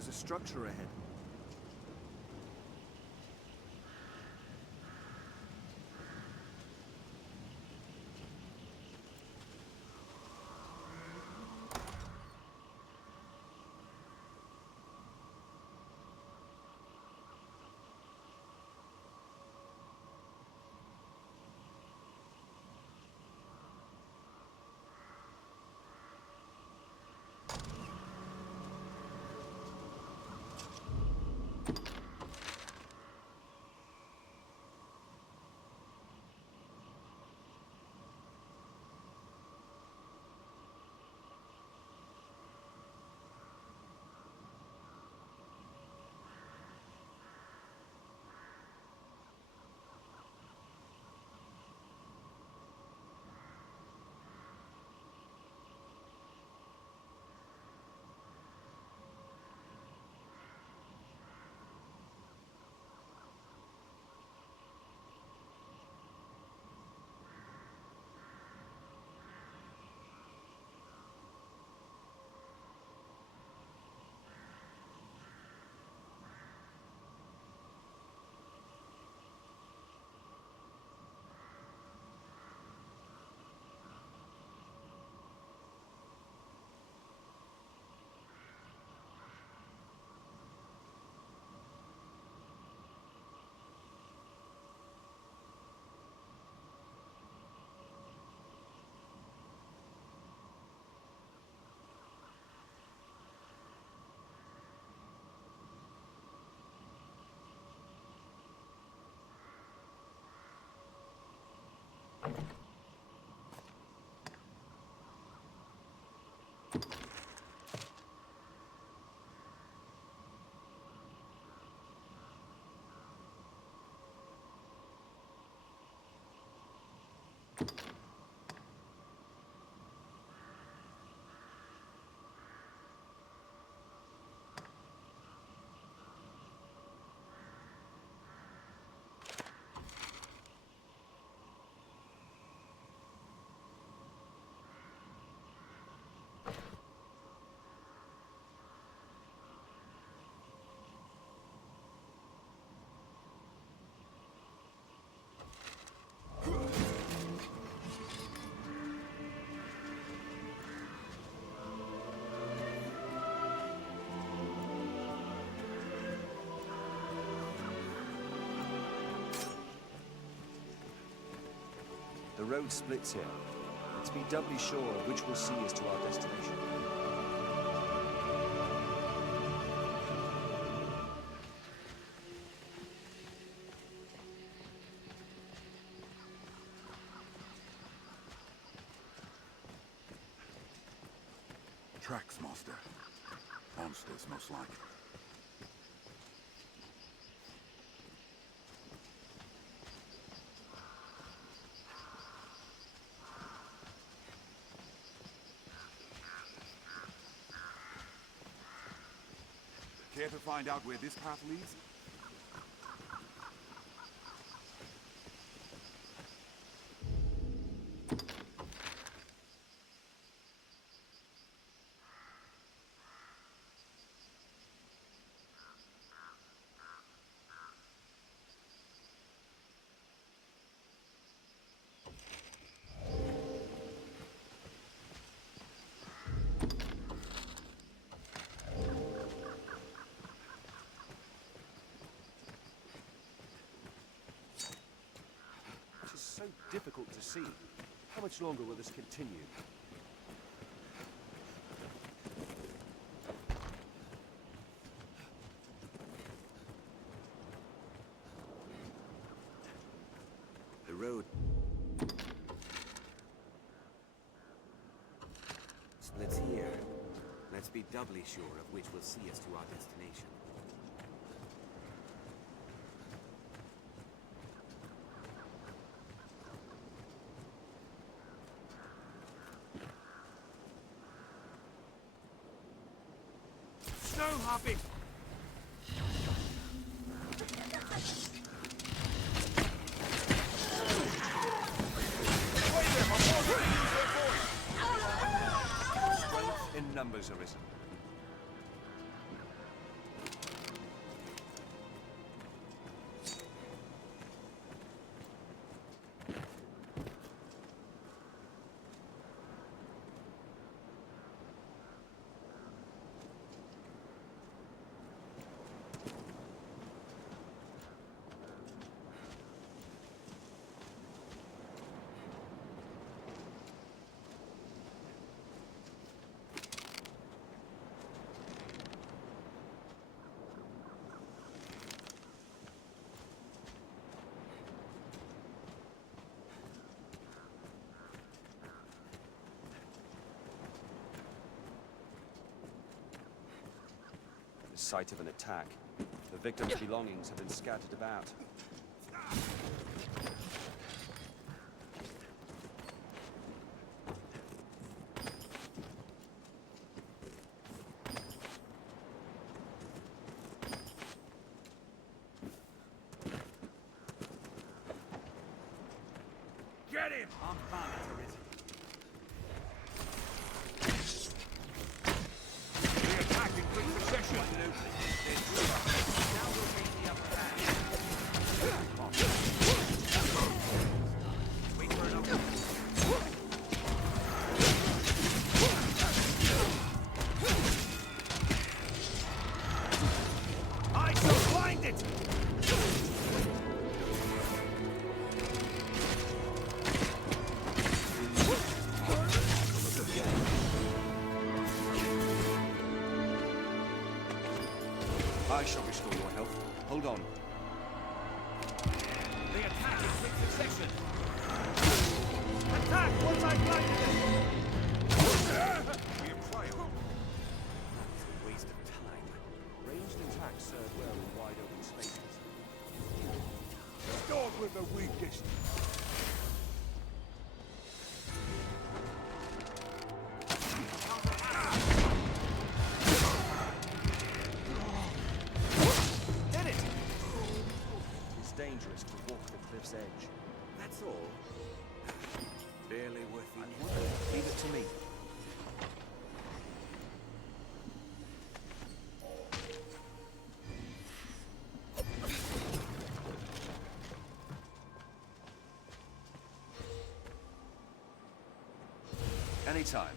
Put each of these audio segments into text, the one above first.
There's a structure ahead. The road splits here. Let's be doubly sure of which will see us to our destination. Tracks, Master. Monsters, most likely. Care to find out where this path leads? So difficult to see. How much longer will this continue? The road splits here. Let's be doubly sure of which will see us to our destination. Snow hopping! Strength in numbers arisen. sight of an attack. The victim's belongings have been scattered about. Get him! I'm bound to it. The attack in quick succession. Now we'll take the upper hand. Wait for an opening. I shall blind it! I shall restore your health. Hold on. The attack in quick succession. Attack once I blinded it! We have triumphed. It's a waste of time. Ranged attacks serve well in wide open spaces. Start with the weakest. Did it! It's dangerous to walk the cliff's edge. That's all. Barely worth the Leave it to me. Anytime.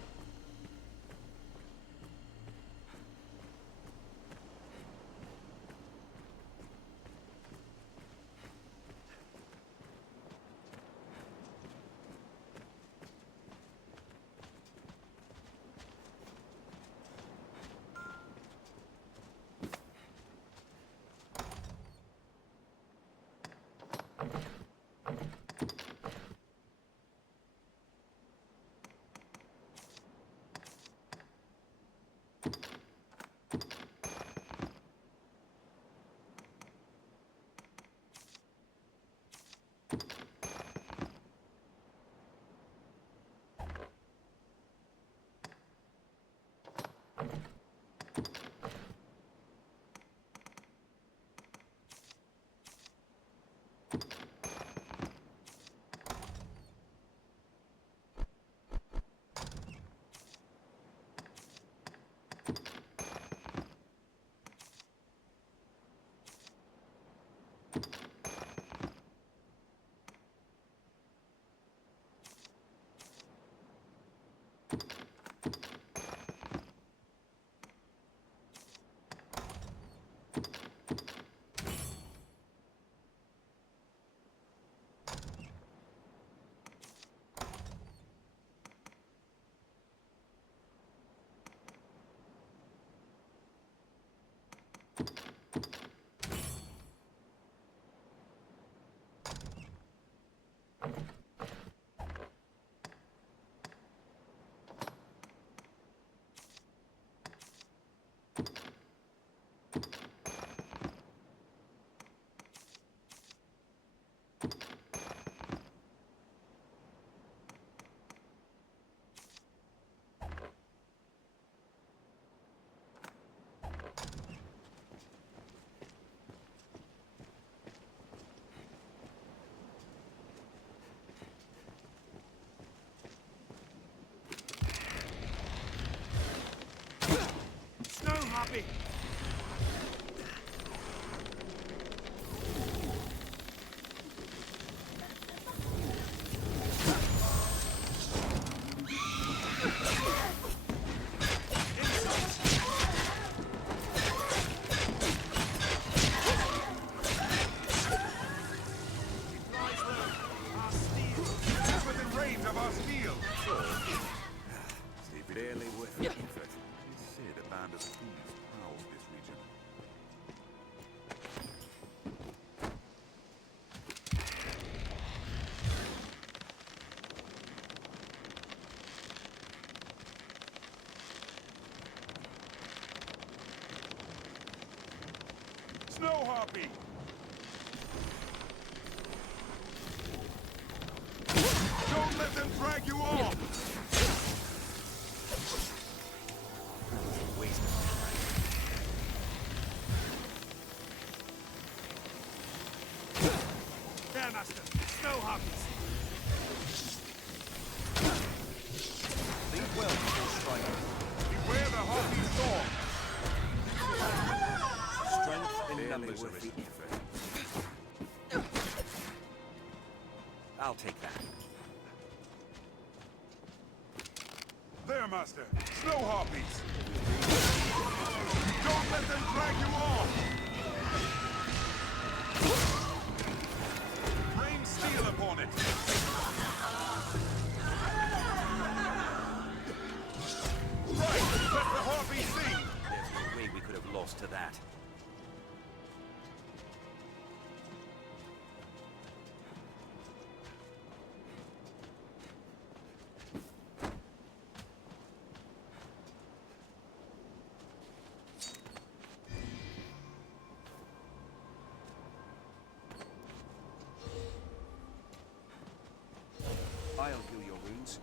Snow Happy! Within range of our steel! barely worth the effort. It is said a band of thieves prowls this region. Snow Harpy! Don't let them drag you off! Waste of time. There, Master! Snow Harpies! Think well before striking. Beware the Harpy storm! Strength in Barely numbers worth arisen. the effort. I'll take that. There, Master! Snow Harpies! Don't let them drag you off! Rain steel upon it! Right! Let the Harpy sing! There's no way we could have lost to that. I'll heal your wounds.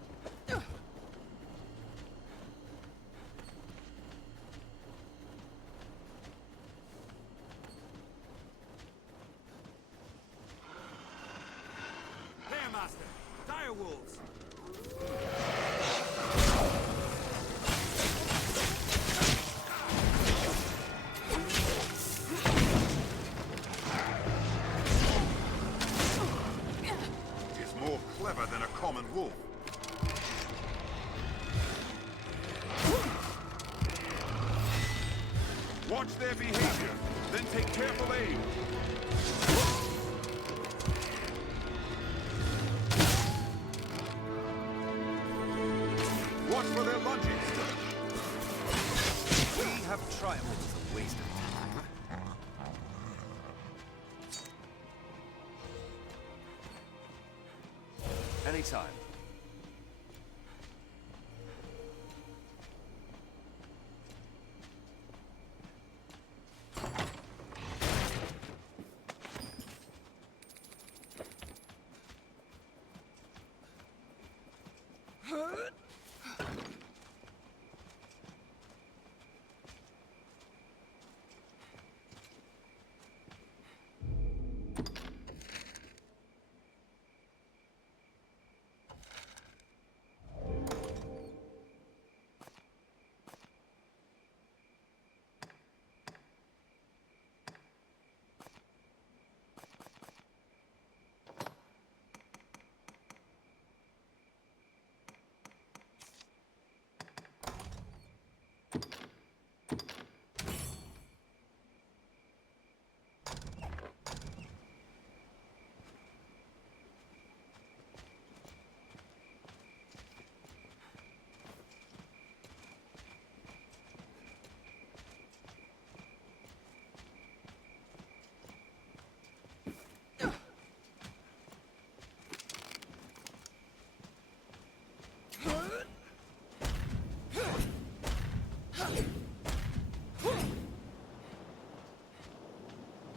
There, Master! Dire wolves! Is more clever than a common wolf. Watch their behavior, then take careful aim. Watch for their lunges. We have triumphed. It's a waste of time. Anytime.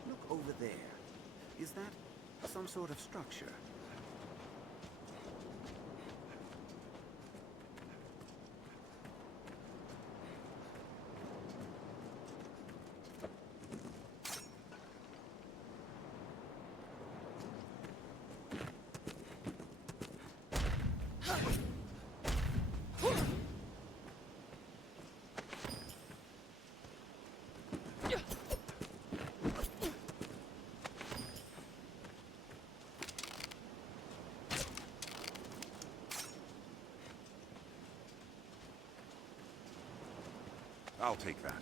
Look over there. Is that some sort of structure? I'll take that.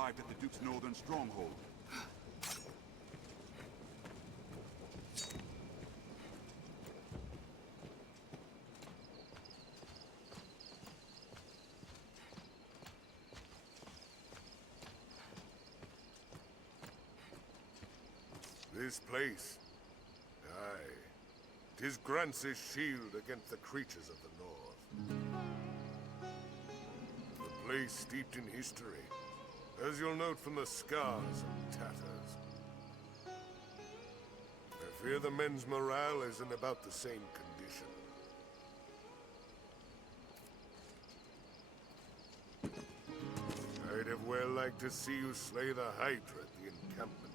arrived at the Duke's northern stronghold. This place? Aye. 'Tis Grance's shield against the creatures of the north. The place steeped in history, as you'll note from the scars and tatters. I fear the men's morale is in about the same condition. I'd have well liked to see you slay the Hydra at the encampment.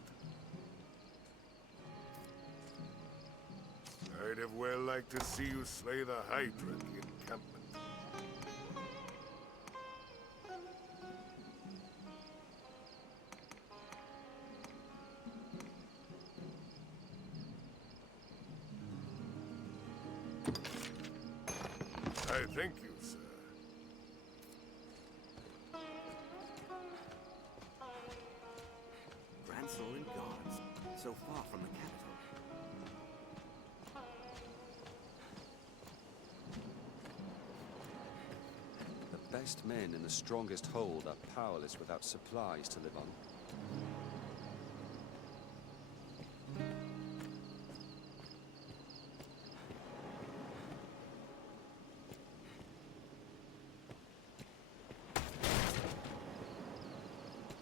I'd have well liked to see you slay the Hydra at the encampment. I thank you, sir. Grand Sorin Guards, so far from the capital. The best men in the strongest hold are powerless without supplies to live on.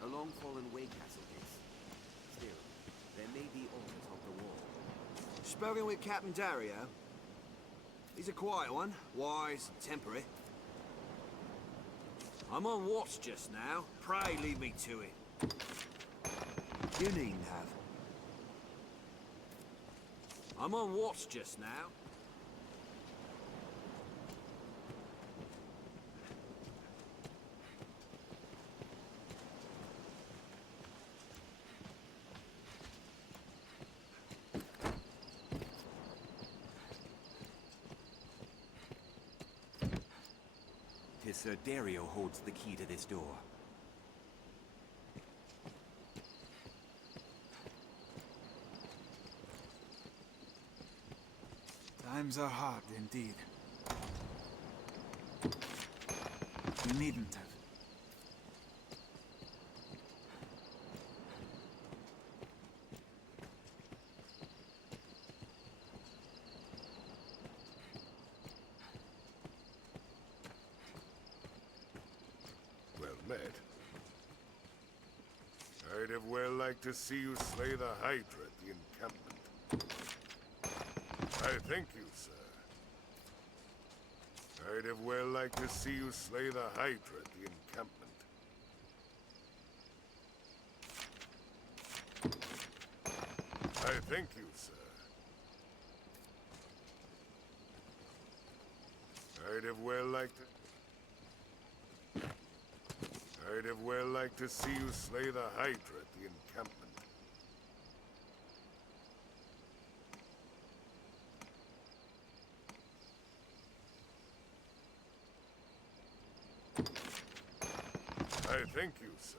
A long-fallen Waycastle case. Still, there may be others atop the wall. Spoken with Captain Dario. He's a quiet one, wise and temperate. I'm on watch just now. Pray lead me to it. You needn't have. I'm on watch just now. Tis Sir Dario holds the key to this door. Times are hard indeed. You needn't have. Well met. I'd have well liked to see you slay the Hydra at the encampment. I thank you, sir. I'd have well liked to see you slay the Hydra at the encampment. I thank you, sir. I'd have well liked to... I'd have well liked to see you slay the Hydra at the encampment. I thank you, sir.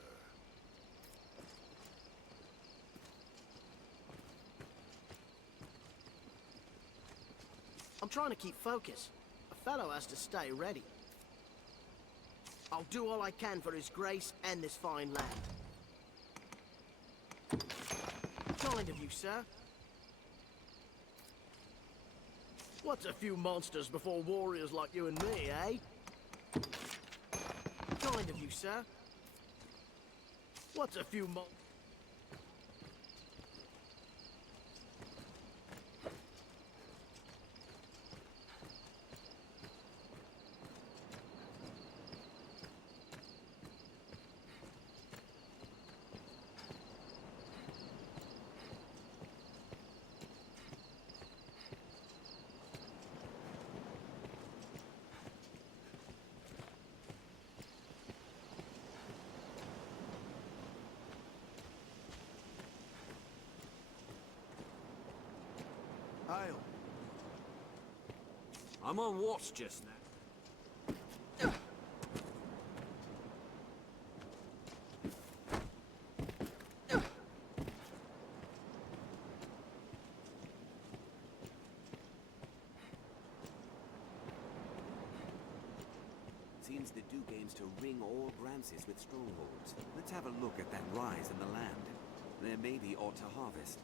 I'm trying to keep focus. A fellow has to stay ready. I'll do all I can for His Grace and this fine land. Kind of you, sir. What's a few monsters before warriors like you and me, eh? Kind of you, sir. What's a few monsters? Hail. I'm on watch just now. seems the Duke aims to ring all Grancis with strongholds. Let's have a look at that rise in the land. There may be aught to harvest.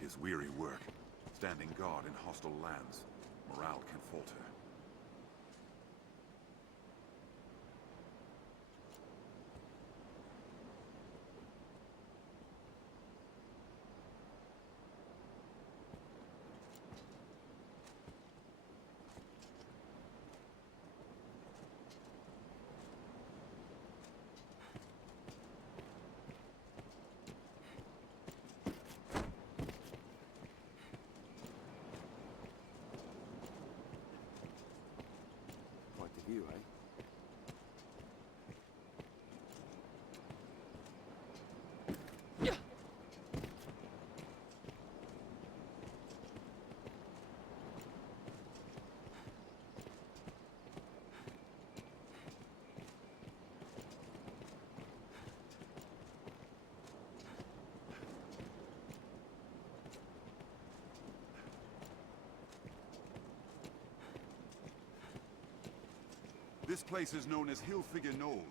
Tis weary work, standing guard in hostile lands. Morale can falter. Quite the view, eh? This place is known as Hillfigure Knoll.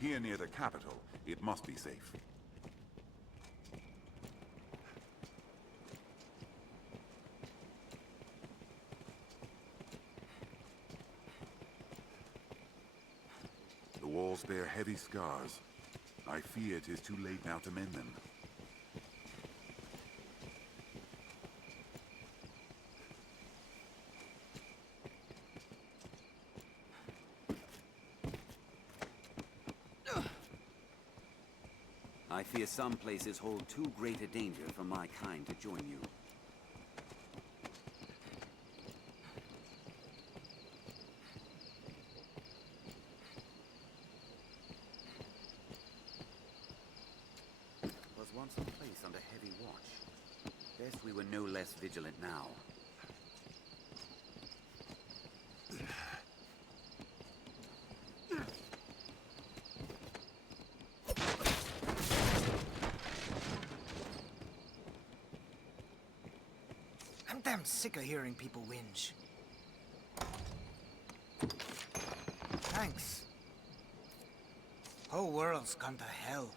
Here near the capital, it must be safe. The walls bear heavy scars. I fear it is too late now to mend them. I fear some places hold too great a danger for my kind to join you. Was once a place under heavy watch. Best we were no less vigilant now. I'm damn sick of hearing people whinge. Thanks. Whole world's gone to hell.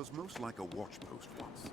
'Twas most like a watchpost once.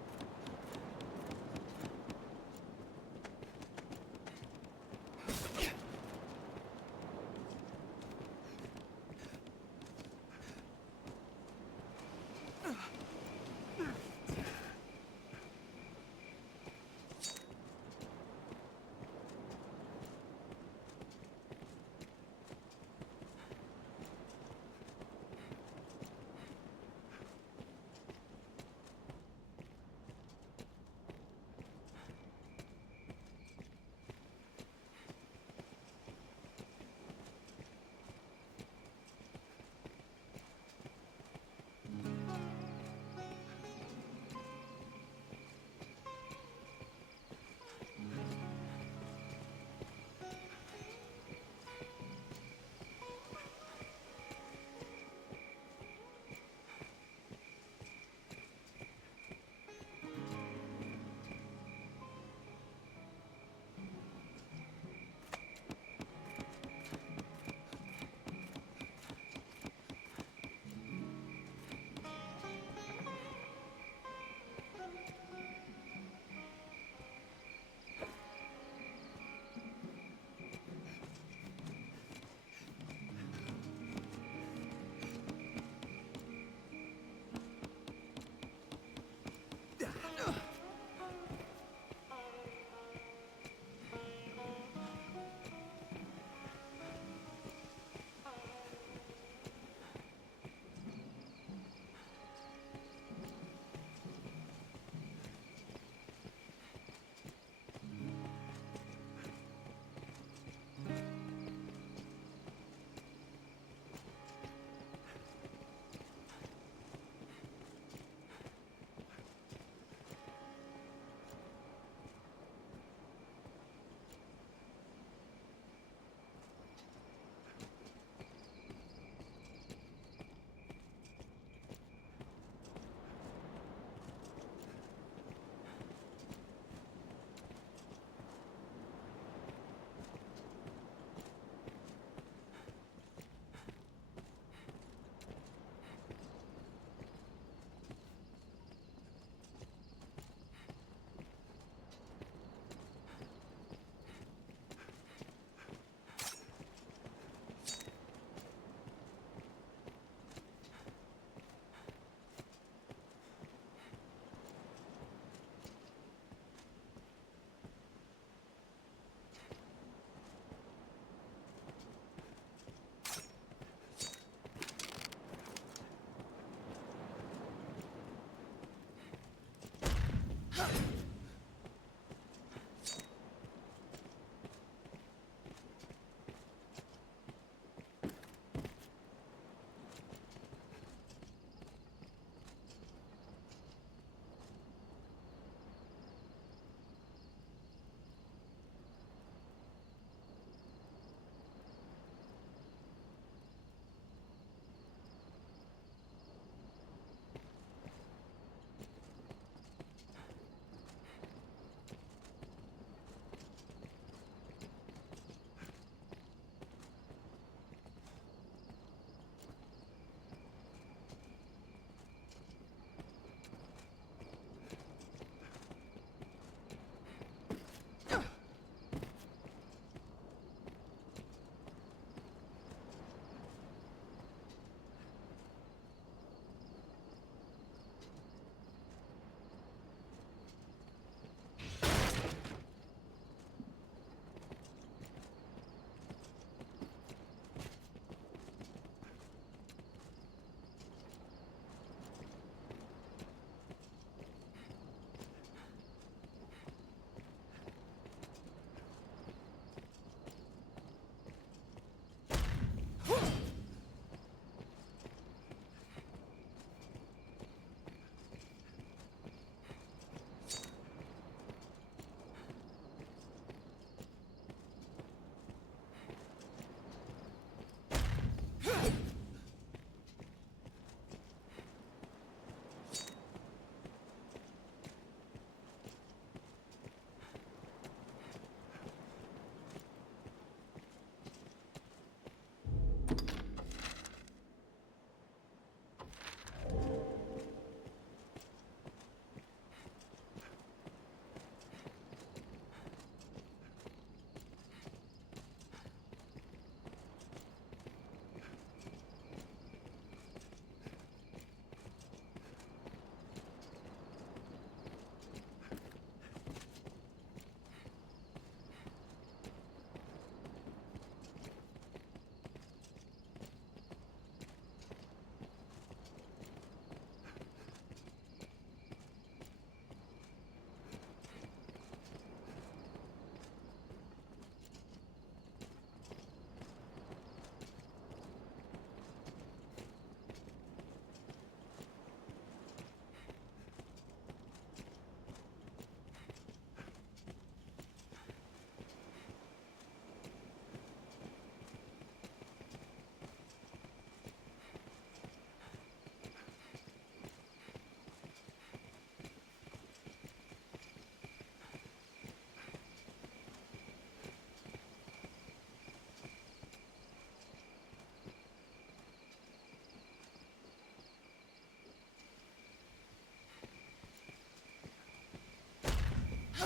The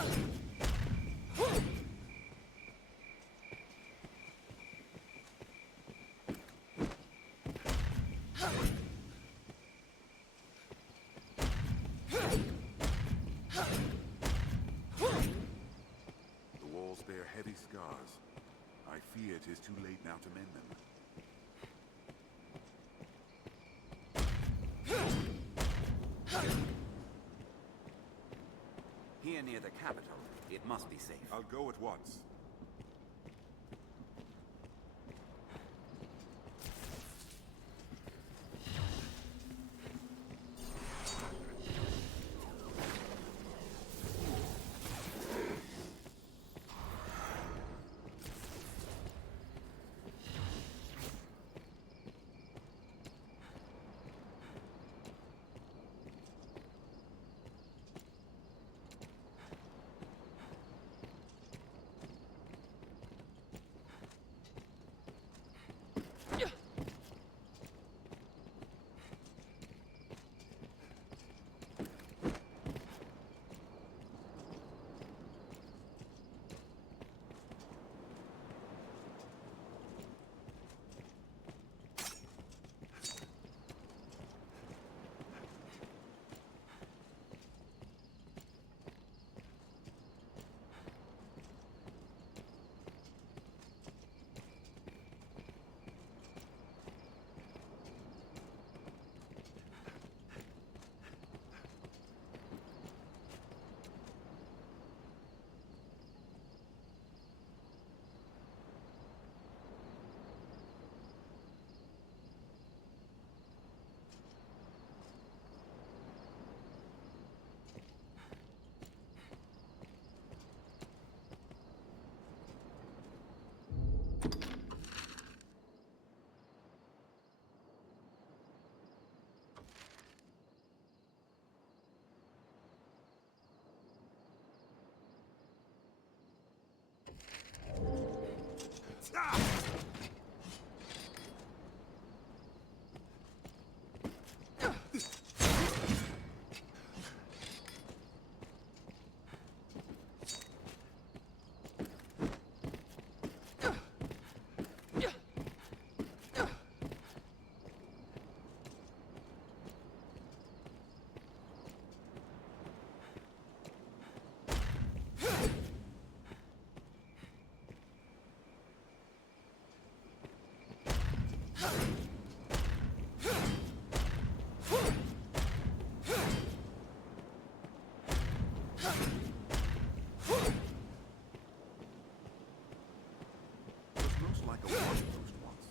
walls bear heavy scars. I fear it is too late now to mend them. Here near the capital, it must be safe. I'll go at once.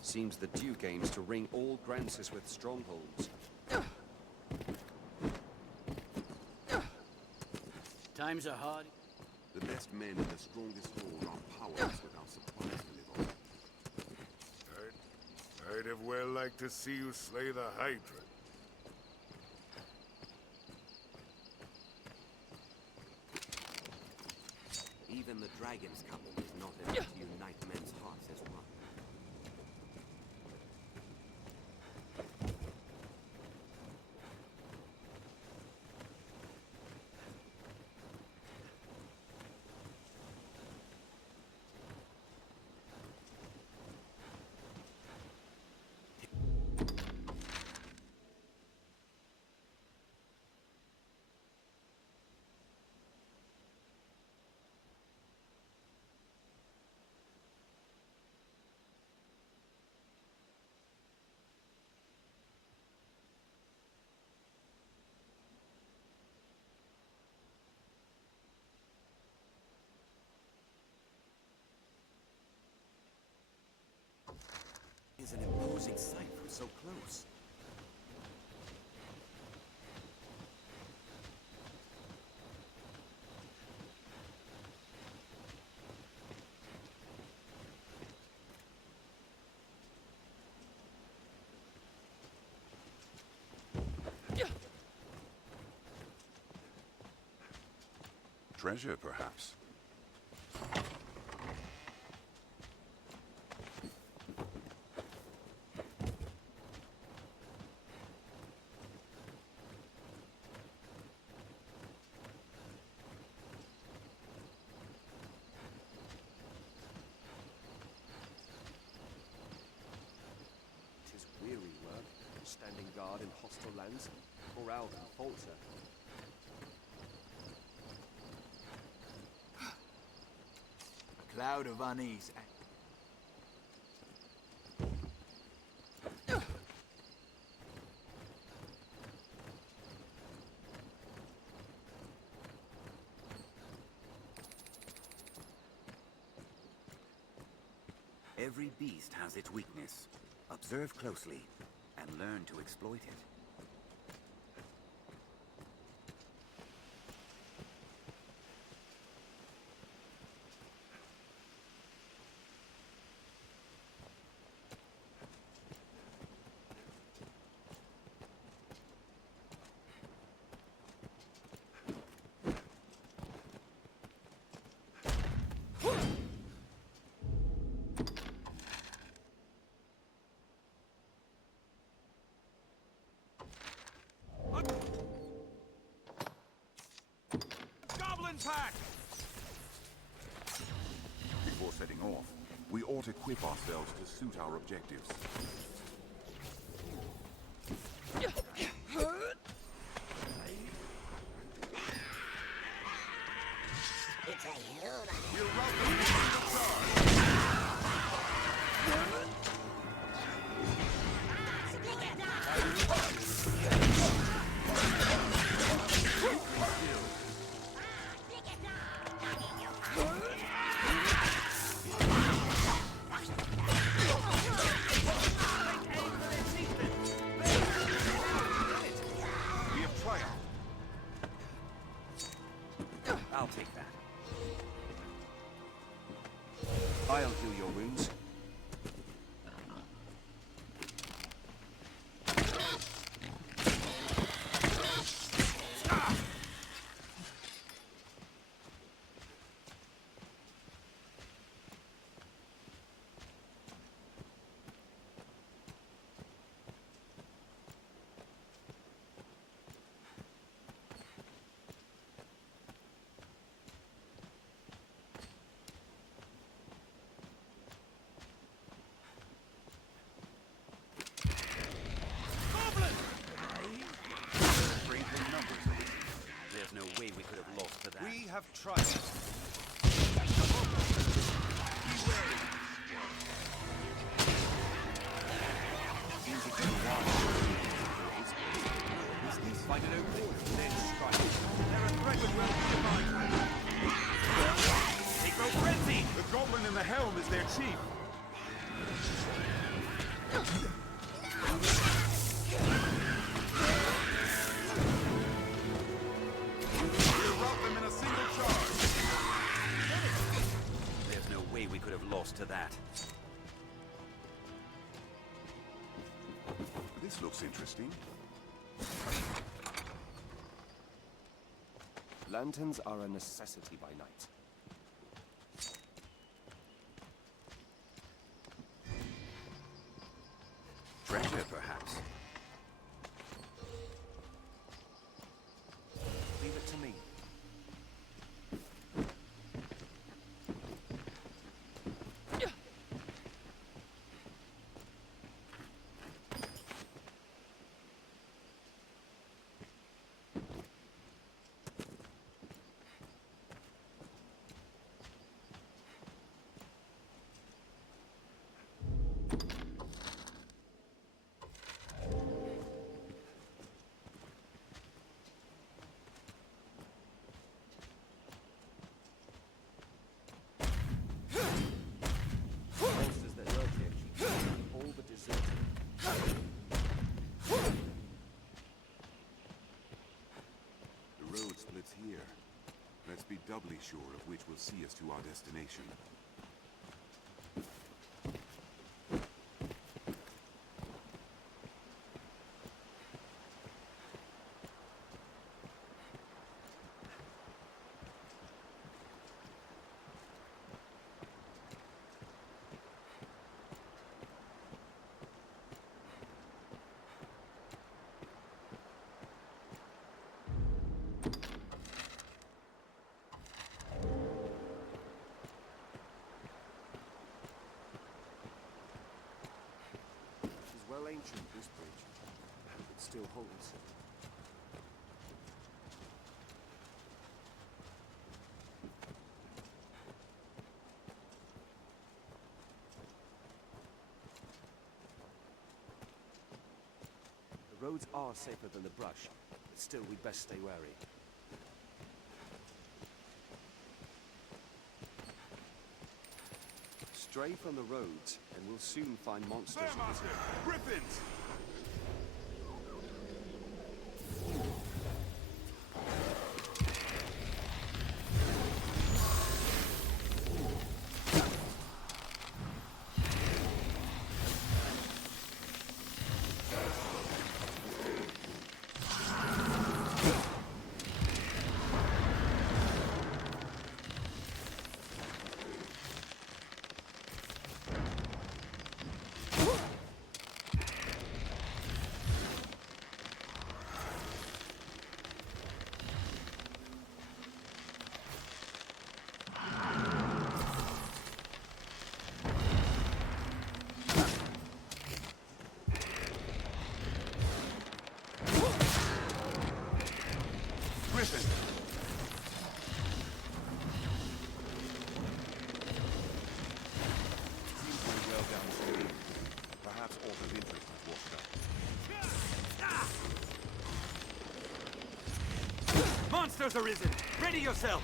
Seems the Duke aims to ring all Grancis with strongholds. Times are hard. The best men in the strongest horde are powerless without supplies to live on. I'd have well liked to see you slay the Hydra. Even the Dragon's Couple is not enough to unite men's hearts as one. Is an imposing sight from so close. Treasure, perhaps. guard in hostile lands, or Alvin falter. A cloud of unease. Every beast has its weakness. Observe closely, and learn to exploit it. Before setting off, we ought to equip ourselves to suit our objectives. I'll take that. I'll heal your wounds. There's no way we could have lost to that. We have tried. Find an opening, then strike. They're a threat with well-defined. They grow frenzied! The goblin in the helm is their chief. We'll rout them in a single charge. There's no way we could have lost to that. This looks interesting. Lanterns are a necessity by night. Treasure, perhaps. Leave it to me. Monsters that lurk here, all but deserted. The road splits here. Let's be doubly sure of which will see us to our destination. It is well ancient, this bridge. still holds. The roads are safer than the brush, but still we'd best stay wary. Stray from the roads, and we'll soon find monsters. Griffins! Griffin! Seems we're well downstream. Perhaps Ortha's interest has washed up. Monsters arisen! Ready yourself!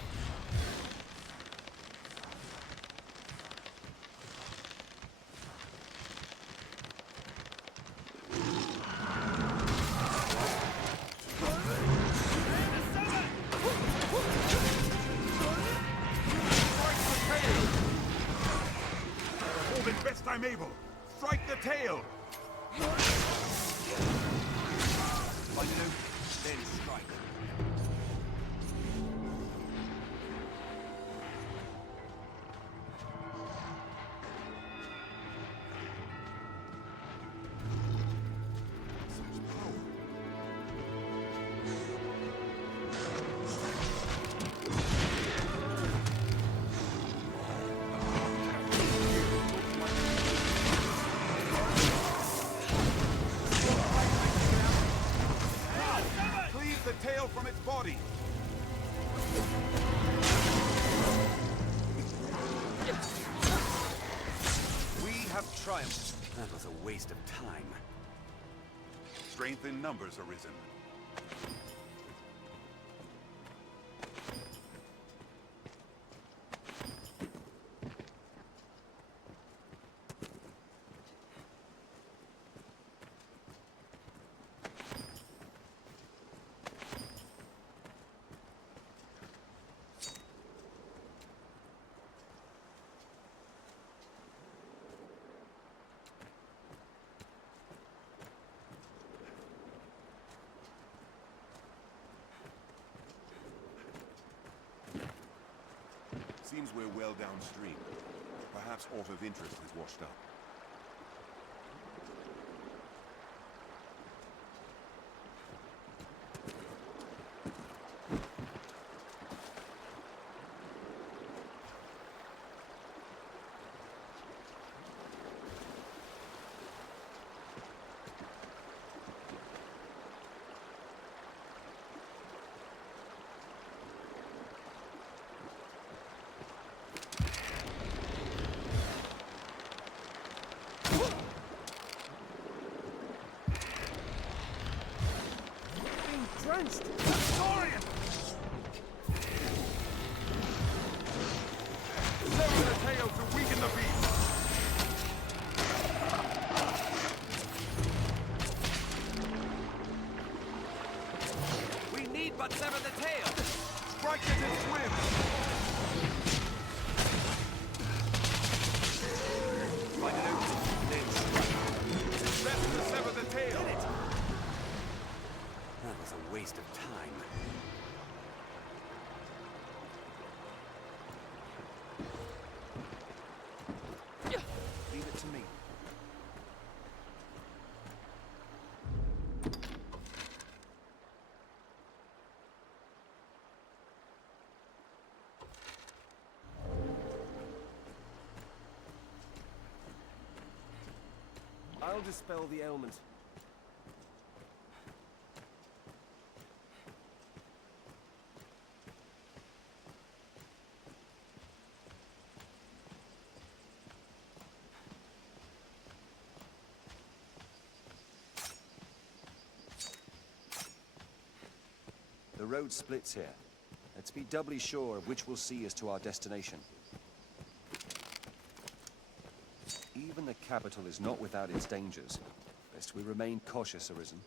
Hold it best I'm able. Strike the tail! Find it out, then strike. Cleave the tail from its body! We have triumphed. That was a waste of time. Strength in numbers arisen. Seems we're well downstream. Perhaps Ortha's interest has washed up. Drenched! Dorian! Sever the tail to weaken the beast! We need but sever the tail! Strike it and swim! Find it out, then strike. It's best to sever the tail! That was a waste of time. Leave it to me. I'll dispel the ailment. road splits here. Let's be doubly sure of which will see us to our destination. Even the capital is not without its dangers. Best we remain cautious, Arisen.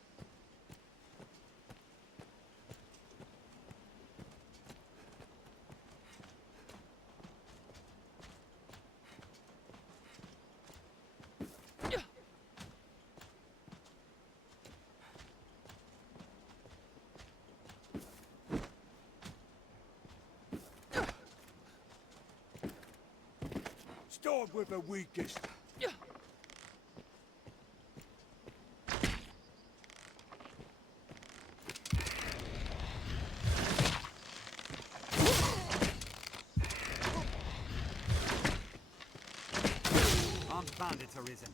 Start with the weakest. Armed bandits Arisen.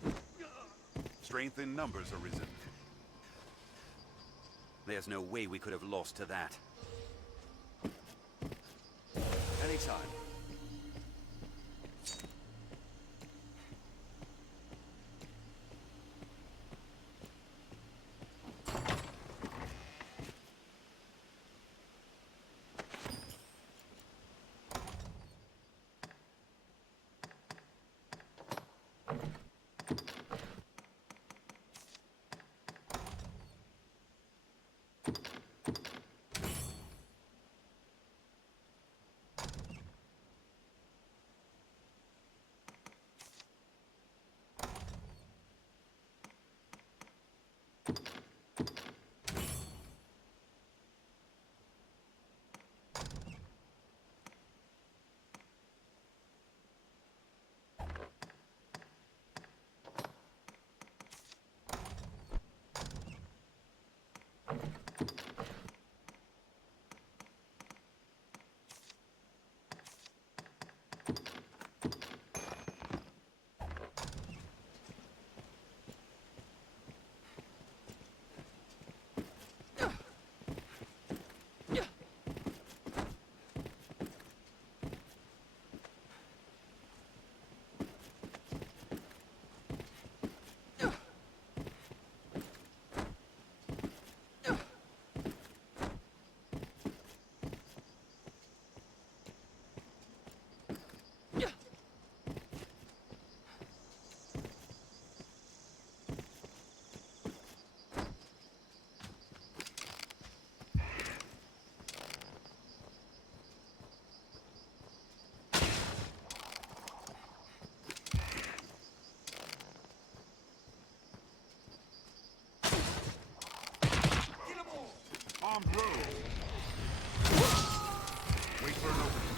Strength in numbers, Arisen. There's no way we could have lost to that. Anytime. Armed road. Wait for an opening.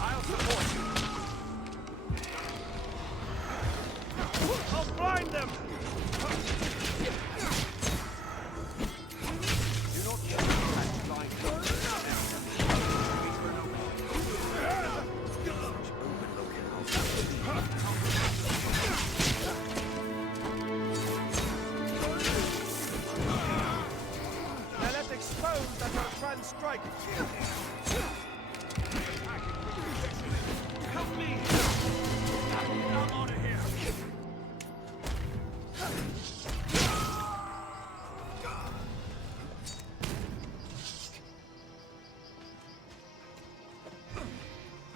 I'll support you. I'll blind them! Do not get attacked blind. Wait for an opening. Open locales. Now let's expose that our friend strike. Help me! I'm out of here!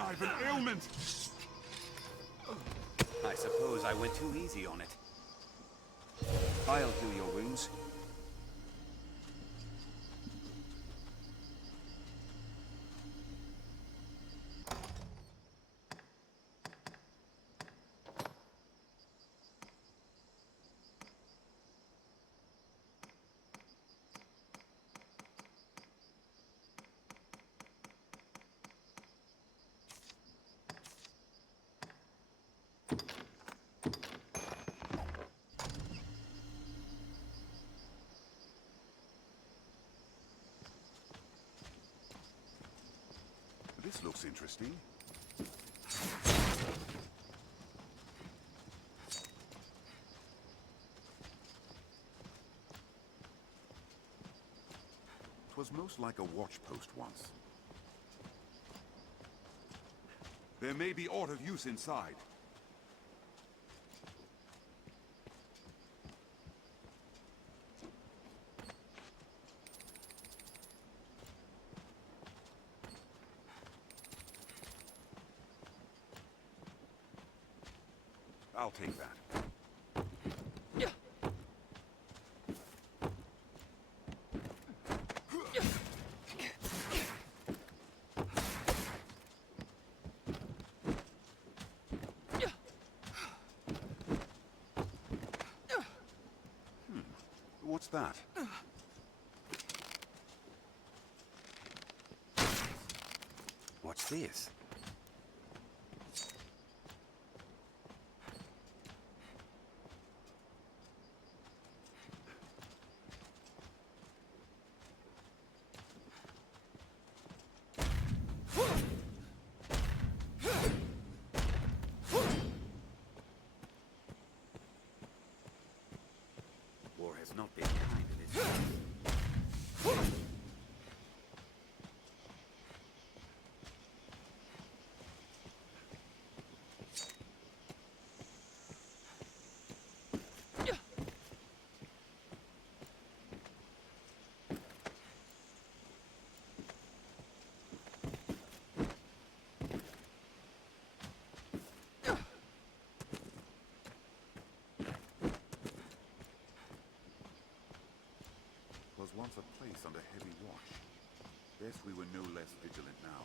I've an ailment! I suppose I went too easy on it. I'll heal your wounds. This looks interesting. Was most like a watch post once. There may be aught of use inside. I'll take that. What's that? What's this? War has not been kind to this place. Was once a place under heavy watch. Best we were no less vigilant now.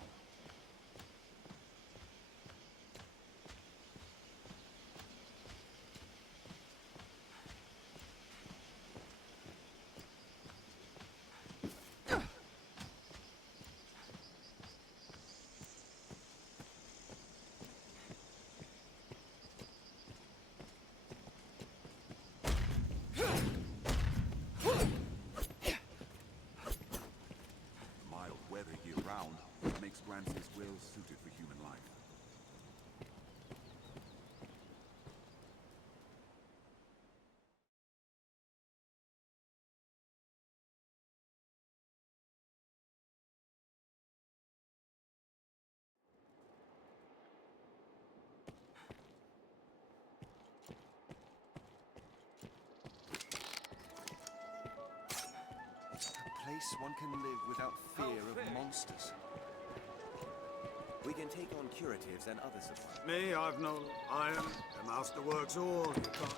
Mild weather year-round makes Granseys well suited for human life. A place one can live without fear of monsters. We can take on curatives and other supplies. Me, I've no iron. The master works all. You can't.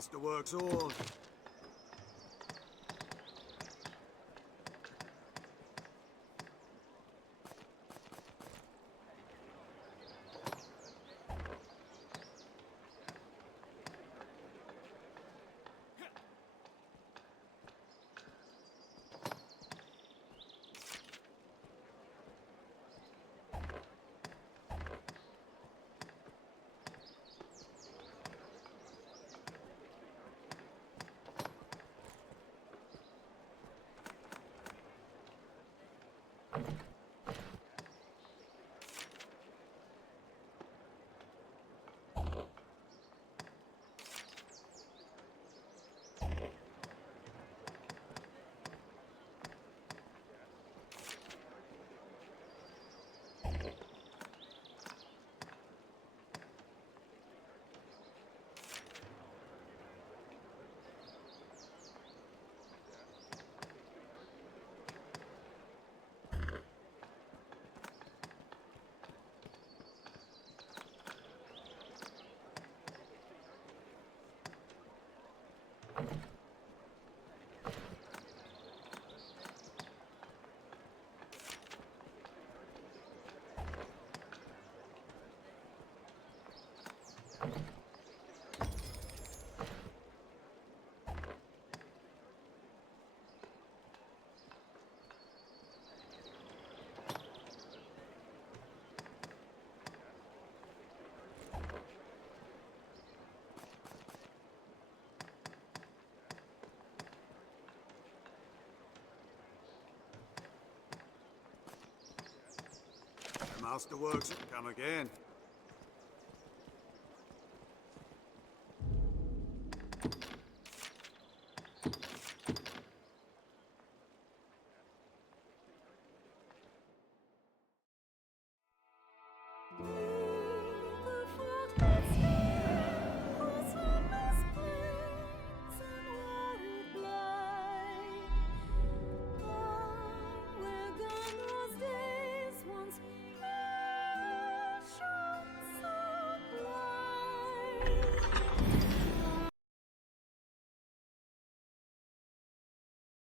Masterworks all. The Masterworks come again.